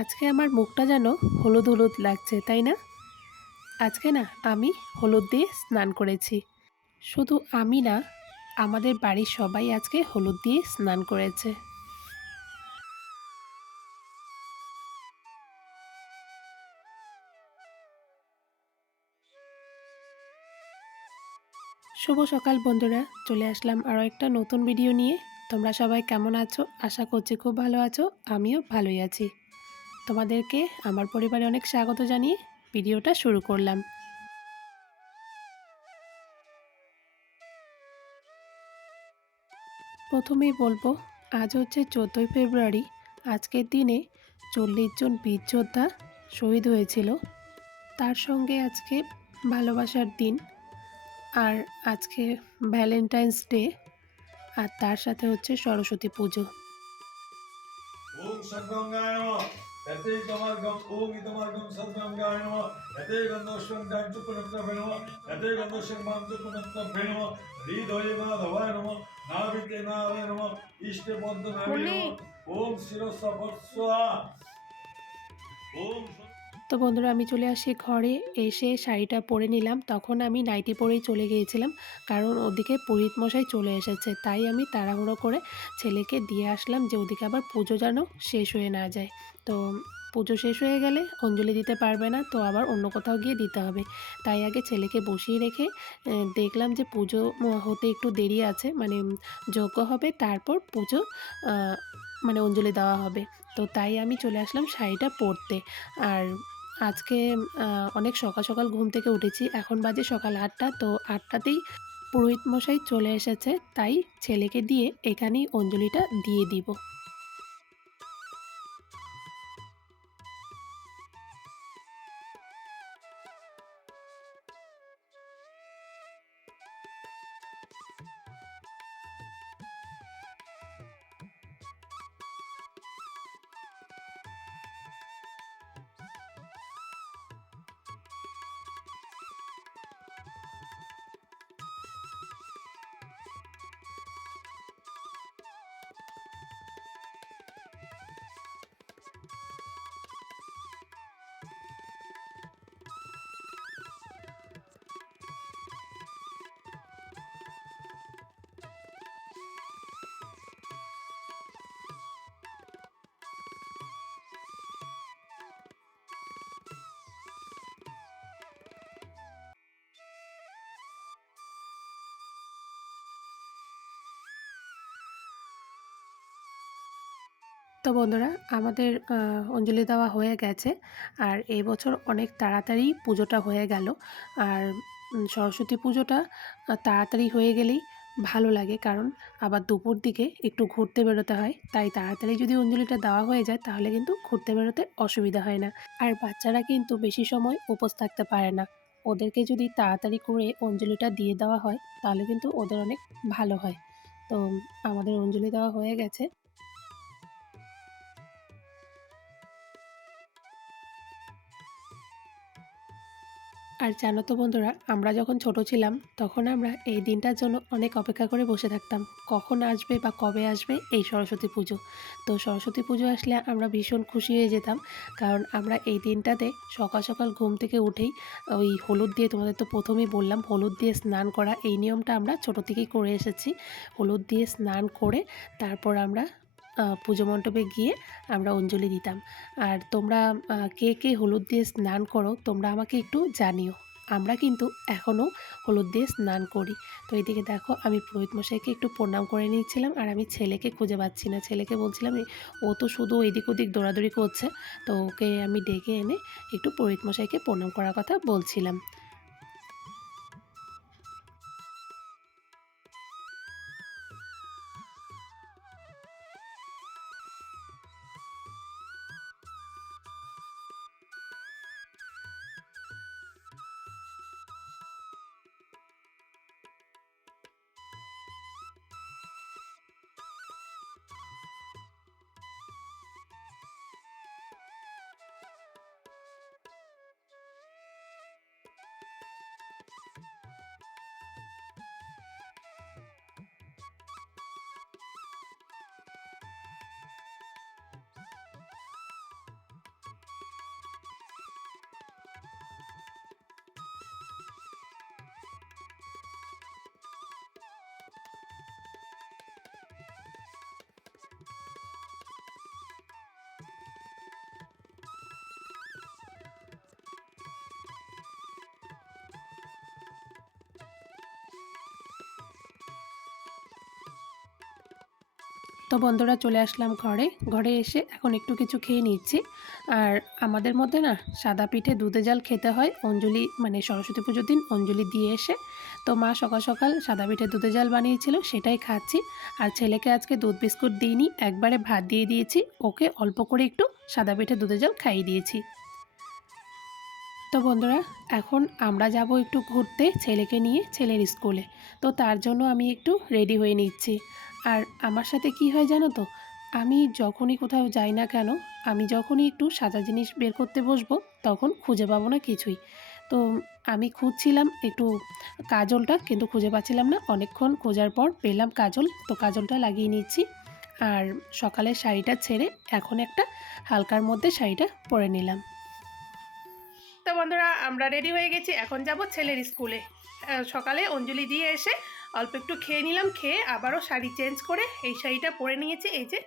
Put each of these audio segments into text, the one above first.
আজকে আমার মুখটা যেন হলুদ হলুদ লাগছে, তাই না? আজকে না, আমি হলুদ দিয়ে স্নান করেছি। শুধু আমি না, আমাদের বাড়ির সবাই আজকে হলুদ দিয়ে স্নান করেছে। শুভ সকাল বন্ধুরা, চলে আসলাম আরও একটা নতুন ভিডিও নিয়ে। তোমরা সবাই কেমন আছো? আশা করছি খুব ভালো আছো, আমিও ভালোই আছি। তোমাদেরকে আমার পরিবারে অনেক স্বাগত জানিয়ে ভিডিওটা শুরু করলাম। প্রথমেই বলব, আজ হচ্ছে চোদ্দোই ফেব্রুয়ারি, আজকের দিনে চল্লিশ জন বীর যোদ্ধা শহীদ হয়েছিল। তার সঙ্গে আজকে ভালোবাসার দিন, আর আজকে ভ্যালেন্টাইন্স ডে আর তার সাথে হচ্ছে সরস্বতী পুজো। তো বন্ধুরা আমি চলে আসি ঘরে এসে শাড়িটা পরে নিলাম। তখন আমি নাইটি পরেই চলে গিয়েছিলাম কারণ ওদিকে পুরোহিত মশাই চলে এসেছে। তাই আমি তাড়াহুড়ো করে ছেলেকে দিয়ে আসলাম যে ওদিকে আবার পুজো যেন শেষ হয়ে না যায়। তো পুজো শেষ হয়ে গেলে অঞ্জলি দিতে পারবে না, তো আবার অন্য কোথাও গিয়ে দিতে হবে। তাই আগে ছেলেকে বসিয়ে রেখে দেখলাম যে পুজো হতে একটু দেরি আছে মানে যজ্ঞ হবে, তারপর পুজো মানে অঞ্জলি দেওয়া হবে। তো তাই আমি চলে আসলাম শাড়িটা পরতে। আর আজকে অনেক সকাল সকাল ঘুম থেকে উঠেছি, এখন বাজে সকাল আটটা, তো আটটাতেই পুরোহিত মশাই চলে এসেছে, তাই ছেলেকে দিয়ে এখানেই অঞ্জলিটা দিয়ে দিব। তো বন্ধুরা, আমাদের অঞ্জলি দেওয়া হয়ে গেছে। আর এই বছর অনেক তাড়াতাড়ি পুজোটা হয়ে গেল। আর সরস্বতী পুজোটা তাড়াতাড়ি হয়ে গেলেই ভালো লাগে। কারণ আবার দুপুর দিকে একটু ঘুরতে বেরোতে হয়। তাই তাড়াতাড়ি যদি অঞ্জলিটা দেওয়া হয়ে যায়, তাহলে কিন্তু ঘুরতে বেরোতে অসুবিধা হয় না। আর বাচ্চারা কিন্তু বেশি সময় উপোস থাকতে পারে না। ওদেরকে যদি তাড়াতাড়ি করে অঞ্জলিটা দিয়ে দেওয়া হয়, তাহলে কিন্তু ওদের অনেক ভালো হয়। তো, আমাদের অঞ্জলি দেওয়া হয়ে গেছে। আর জানো তো বন্ধুরা, আমরা যখন ছোট ছিলাম, তখন আমরা এই দিনটার জন্য অনেক অপেক্ষা করে বসে থাকতাম। কখন আসবে বা কবে আসবে এই সরস্বতী পুজো। তো সরস্বতী পুজো আসলে আমরা ভীষণ খুশি হয়ে যেতাম, কারণ আমরা এই দিনটাতে সকাল সকাল ঘুম থেকে উঠেই ওই হলুদ দিয়ে তোমাদের তো প্রথমেই বললাম, হলুদ দিয়ে স্নান করা এই নিয়মটা আমরা ছোট থেকেই করে এসেছি। হলুদ দিয়ে স্নান করে তারপর আমরা পুজো মণ্ডপে গিয়ে আমরা অঞ্জলি দিতাম। আর তোমরা কে কে হলুদ দিয়ে স্নান করো, তোমরা আমাকে একটু জানিও। আমরা কিন্তু এখনও হলুদ দিয়ে স্নান করি। তো এদিকে দেখো, আমি পুরোহিত মশাইকে একটু প্রণাম করে নিয়েছিলাম, আর আমি ছেলেকে খুঁজে পাচ্ছি না। ছেলেকে বলছিলাম ও তো শুধু এদিক ওদিক দৌড়াদৌড়ি করছে। তো ওকে আমি ডেকে এনে একটু পুরোহিত মশাইকে প্রণাম করার কথা বলছিলাম। তো বন্ধুরা চলে আসলাম ঘরে। ঘরে এসে এখন একটু কিছু খেয়ে নিচ্ছি। আর আমাদের মধ্যে না সাদা পিঠে দুধে জাল খেতে হয়। অঞ্জলি মানে সরস্বতী পুজোর দিন অঞ্জলি দিয়ে এসে তো মা সকাল সকাল সাদা পিঠে দুধে জাল বানিয়েছিল, সেটাই খাচ্ছি। আর ছেলেকে আজকে দুধ বিস্কুট দিইনি, একবারে ভাত দিয়ে দিয়েছি। ওকে অল্প করে একটু সাদা পিঠে দুধে জাল খাইয়ে দিয়েছি। তো বন্ধুরা, এখন আমরা যাব একটু ঘুরতে ছেলেকে নিয়ে, ছেলের স্কুলে। তো তার জন্য আমি একটু রেডি হয়ে নিচ্ছি। আর আমার সাথে কি হয় জানো তো? আমি যখনই কোথাও যাই না কেন, আমি যখনই একটু সাদা জিনিস বের করতে বসবো, তখন খুঁজে পাবো না কিছুই। তো আমি খুঁজছিলাম একটু কাজলটা, কিন্তু খুঁজে পাচ্ছিলাম না। অনেকক্ষণ খোঁজার পর পেলাম কাজল, তো কাজলটা লাগিয়ে নিচ্ছি। আর সকালের শাড়িটা ছেড়ে এখন একটা হালকার মধ্যে শাড়িটা পরে নিলাম। তো বন্ধুরা, আমরা রেডি হয়ে গেছি। এখন যাব ছেলের স্কুলে। সকালে অঞ্জলি দিয়ে এসে অল্প একটু খেয়ে নিলাম, খেয়ে আবারও শাড়ি চেঞ্জ করে এই শাড়িটা পরে নিয়েছি, এই যে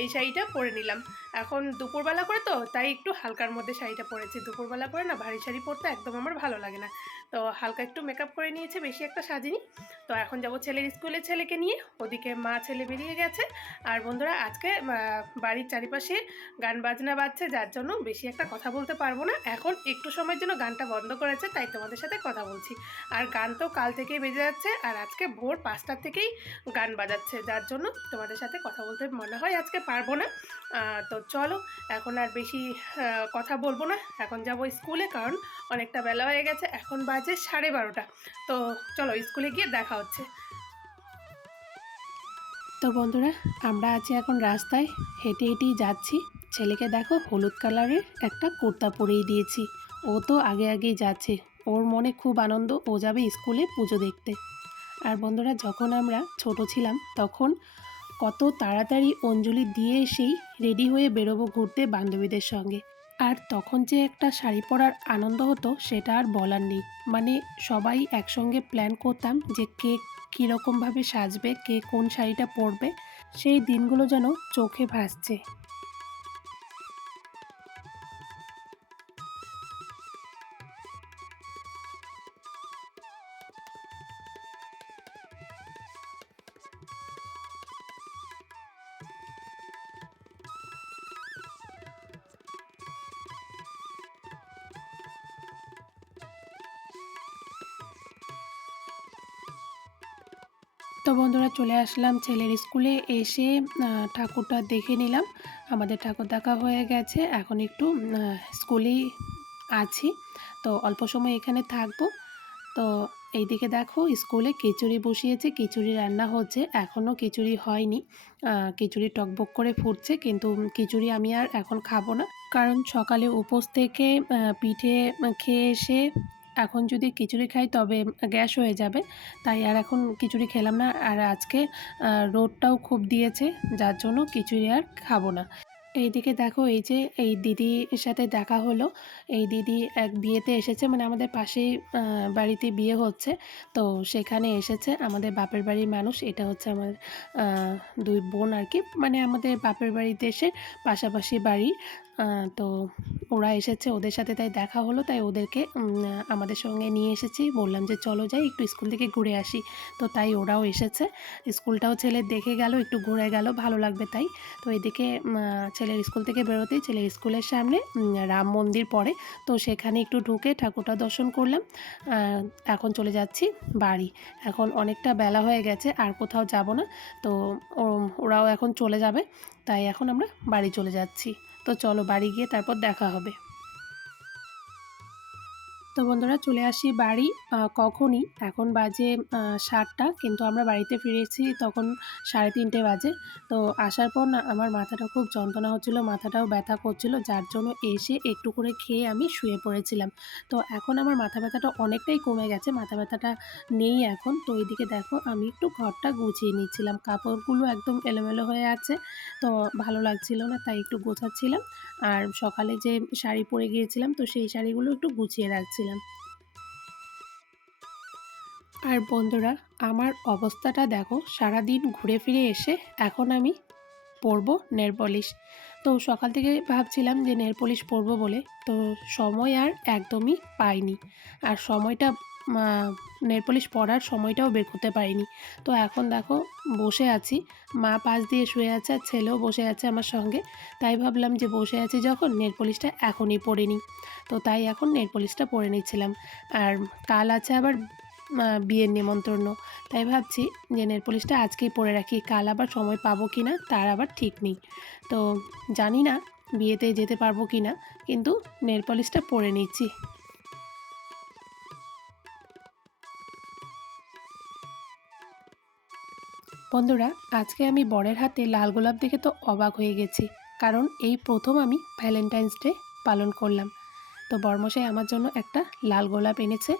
এই শাড়িটা পরে নিলাম। এখন দুপুরবেলা করে তো, তাই একটু হালকার মধ্যে শাড়িটা পরেছি। দুপুরবেলা করে না, ভারী শাড়ি পরতে একদম আমার ভালো লাগে না। তো হালকা একটু মেকআপ করে নিয়েছে, বেশি একটা সাজিনি। তো এখন যাব ছেলের স্কুলে, ছেলেকে নিয়ে। ওদিকে মা, ছেলে বেরিয়ে গেছে। আর বন্ধুরা, আজকে বাড়ির চারিপাশে গান বাজনা বাজছে, যার জন্য বেশি একটা কথা বলতে পারব না। এখন একটু সময়ের জন্য গানটা বন্ধ করেছে, তাই তোমাদের সাথে কথা বলছি। আর গান তো কাল থেকেই বেজে যাচ্ছে, আর আজকে ভোর পাঁচটার থেকেই গান বাজাচ্ছে, যার জন্য তোমাদের সাথে কথা বলতে মনে হয় আজকে পারব না। তো চলো, এখন আর বেশি কথা বলব না। এখন যাব স্কুলে, কারণ অনেকটা বেলা হয়ে গেছে, এখন বাজে সাড়ে বারোটা। তো চলো স্কুলে গিয়ে দেখা হচ্ছে। তো বন্ধুরা, আমরা আছি এখন রাস্তায়। হেঁটে হেঁটেই যাচ্ছি। ছেলেকে দেখো, হলুদ কালারের একটা কুর্তা পরিয়ে দিয়েছি। ও তো আগে আগেই যাচ্ছে। ওর মনে খুব আনন্দ, ও যাবে স্কুলে পুজো দেখতে। আর বন্ধুরা, যখন আমরা ছোট ছিলাম, তখন কত তাড়াতাড়ি অঞ্জলি দিয়ে এসেই রেডি হয়ে বেরোবো ঘুরতে বান্ধবীদের সঙ্গে। আর তখন যে একটা শাড়ি পরার আনন্দ হতো, সেটা আর বলার নেই। মানে সবাই একসঙ্গে প্ল্যান করতাম যে কে কীরকমভাবে সাজবে, কে কোন শাড়িটা পরবে, সেই দিনগুলো যেন চোখে ভাসছে। তো বন্ধুরা চলে আসলাম ছেলের স্কুলে, এসে ঠাকুরটা দেখে নিলাম। আমাদের ঠাকুর দেখা হয়ে গেছে। এখন একটু স্কুলেই আছি। তো অল্প সময় এখানে থাকব। তো এইদিকে দেখো, স্কুলে খিচুড়ি বসিয়েছে। খিচুড়ি রান্না হচ্ছে। এখনও খিচুড়ি হয়নি। খিচুড়ি টকবক করে ফুটছে। কিন্তু খিচুড়ি আমি আর এখন খাব না। কারণ সকালে উপোস থেকে পিঠে খেয়ে এসে এখন যদি খিচুড়ি খাই তবে গ্যাস হয়ে যাবে। তাই আর এখন খিচুড়ি খেলাম না। আর আজকে আহ, রোদটাও খুব দিয়েছে। যার জন্য খিচুড়ি আর খাব না। এইদিকে দেখো এই যে এই দিদির সাথে দেখা হলো। এই দিদি এক বিয়েতে এসেছে। মানে আমাদের পাশেই বাড়িতে বিয়ে হচ্ছে। তো সেখানে এসেছে আমাদের বাপের বাড়ির মানুষ। এটা হচ্ছে আমার দুই বোন আর কি। মানে আমাদের বাপের বাড়িতে এসে পাশাপাশি বাড়ি তো ওরা এসেছে ওদের সাথে তাই দেখা হলো, তাই ওদেরকে আমাদের সঙ্গে নিয়ে এসেছি। বললাম যে চলো যাই, একটু স্কুল থেকে ঘুরে আসি। তো তাই ওরাও এসেছে। স্কুলটাও ছেলে দেখে গেল, একটু ঘুরে গেল, ভালো লাগবে তাই। তো এদিকে ছেলের স্কুল থেকে বেরোতেই ছেলের স্কুলের সামনে রাম মন্দির পড়ে। তো সেখানে একটু ঢুকে ঠাকুরটা দর্শন করলাম। এখন চলে যাচ্ছি বাড়ি। এখন অনেকটা বেলা হয়ে গেছে, আর কোথাও যাব না। তো ওরাও এখন চলে যাবে। তাই এখন আমরা বাড়ি চলে যাচ্ছি। তো চলো বাড়ি গিয়ে তারপর দেখা হবে। তো বন্ধুরা চলে আসি বাড়ি। কখনই। এখন বাজে সাতটা, কিন্তু আমরা বাড়িতে ফিরেছি তখন সাড়ে তিনটে বাজে। তো আসার পর না আমার মাথাটা খুব যন্ত্রণা হচ্ছিল, মাথাটাও ব্যথা করছিল, যার জন্য এসে একটু করে খেয়ে আমি শুয়ে পড়েছিলাম। তো এখন আমার মাথা ব্যথাটা অনেকটাই কমে গেছে, মাথা ব্যথাটা নেই এখন। তো এইদিকে দেখো আমি একটু ঘরটা গুছিয়ে নিচ্ছিলাম। কাপড়গুলো একদম এলোমেলো হয়ে আছে, তো ভালো লাগছিল না, তাই একটু গোছাচ্ছিলাম। আর সকালে যে শাড়ি পরে গিয়েছিলাম, তো সেই শাড়িগুলো একটু গুছিয়ে রাখছিলাম আর বন্ধুরা, আমার অবস্থাটা দেখো, সারাদিন ঘুরে ফিরে এসে এখন আমি পরব নেল পলিশ। তো সকাল থেকে ভাবছিলাম যে নেল পলিশ পরবো বলে, তো সময় আর একদমই পাইনি। আর সময়টা নেল পলিশ পরার সময়টাও বের করতে পারিনি। তো এখন দেখো, বসে আছি। মা পাশ দিয়ে শুয়ে আছে আর ছেলেও বসে আছে আমার সঙ্গে। তাই ভাবলাম যে বসে আছি যখন, নেল পলিশটা এখনই পরে নিই। তো তাই এখন নেল পলিশটা পরে নিচ্ছিলাম। আর কাল আছে আবার বিয়ের নিমন্ত্রণ। তাই ভাবছি যে নেল পলিশটা আজকেই পরে রাখি। কাল আবার সময় পাবো কি না তার আবার ঠিক নেই। তো জানি না বিয়েতে যেতে পারব কি না কিন্তু নেল পলিশটা পরে নিচ্ছি। বন্ধুরা, আজকে আমি বরের হাতে লাল গোলাপ দেখে তো অবাক হয়ে গেছি, কারণ এই প্রথম আমি ভ্যালেন্টাইন্স ডে পালন করলাম। তো বর্মশাই আমার জন্য একটা লাল গোলাপ এনেছে,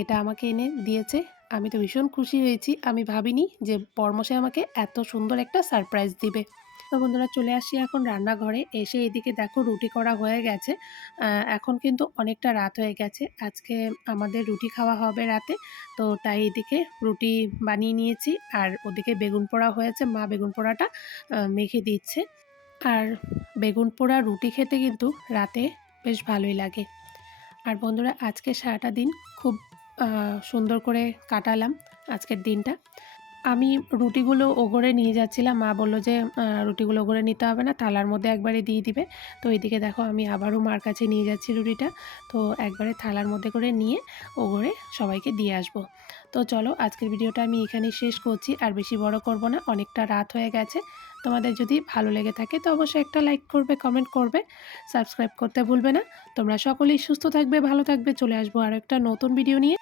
এটা আমাকে এনে দিয়েছে। আমি তো ভীষণ খুশি হয়েছি, আমি ভাবিনি যে বর্মশাই আমাকে এত সুন্দর একটা সারপ্রাইজ দিবে। তো বন্ধুরা চলে আসি এখন রান্নাঘরে। এসে এদিকে দেখো রুটি করা হয়ে গেছে। এখন কিন্তু অনেকটা রাত হয়ে গেছে। আজকে আমাদের রুটি খাওয়া হবে রাতে। তো তাই এদিকে রুটি বানিয়ে নিয়েছি। আর ওদিকে বেগুন পোড়া হয়েছে। মা বেগুন পোড়াটা মেখে দিচ্ছে। আর বেগুন পোড়া, রুটি খেতে কিন্তু রাতে বেশ ভালোই লাগে। আর বন্ধুরা আজকে সারাটা দিন খুব সুন্দর করে কাটালাম আজকের দিনটা। আমি রুটিগুলো ওগরে নিয়ে যাচ্ছিলাম। মা বলল যে রুটিগুলো ওগরে নিতে হবে না, থালার মধ্যে একবারে দিয়ে দিবে। তো এদিকে দেখো আমি আবারও মার কাছে নিয়ে যাচ্ছি রুটিটা। তো একবারে থালার মধ্যে করে নিয়ে ওগরে সবাইকে দিয়ে আসব। তো চলো আজকের ভিডিওটা আমি এখানেই শেষ করছি। আর বেশি বড় করব না, অনেকটা রাত হয়ে গেছে। তোমাদের যদি ভালো লেগে থাকে তো অবশ্যই একটা লাইক করবে, কমেন্ট করবে। সাবস্ক্রাইব করতে ভুলবে না। তোমরা সকলেই সুস্থ থাকবে, ভালো থাকবে। চলে আসব আর একটা নতুন ভিডিও নিয়ে।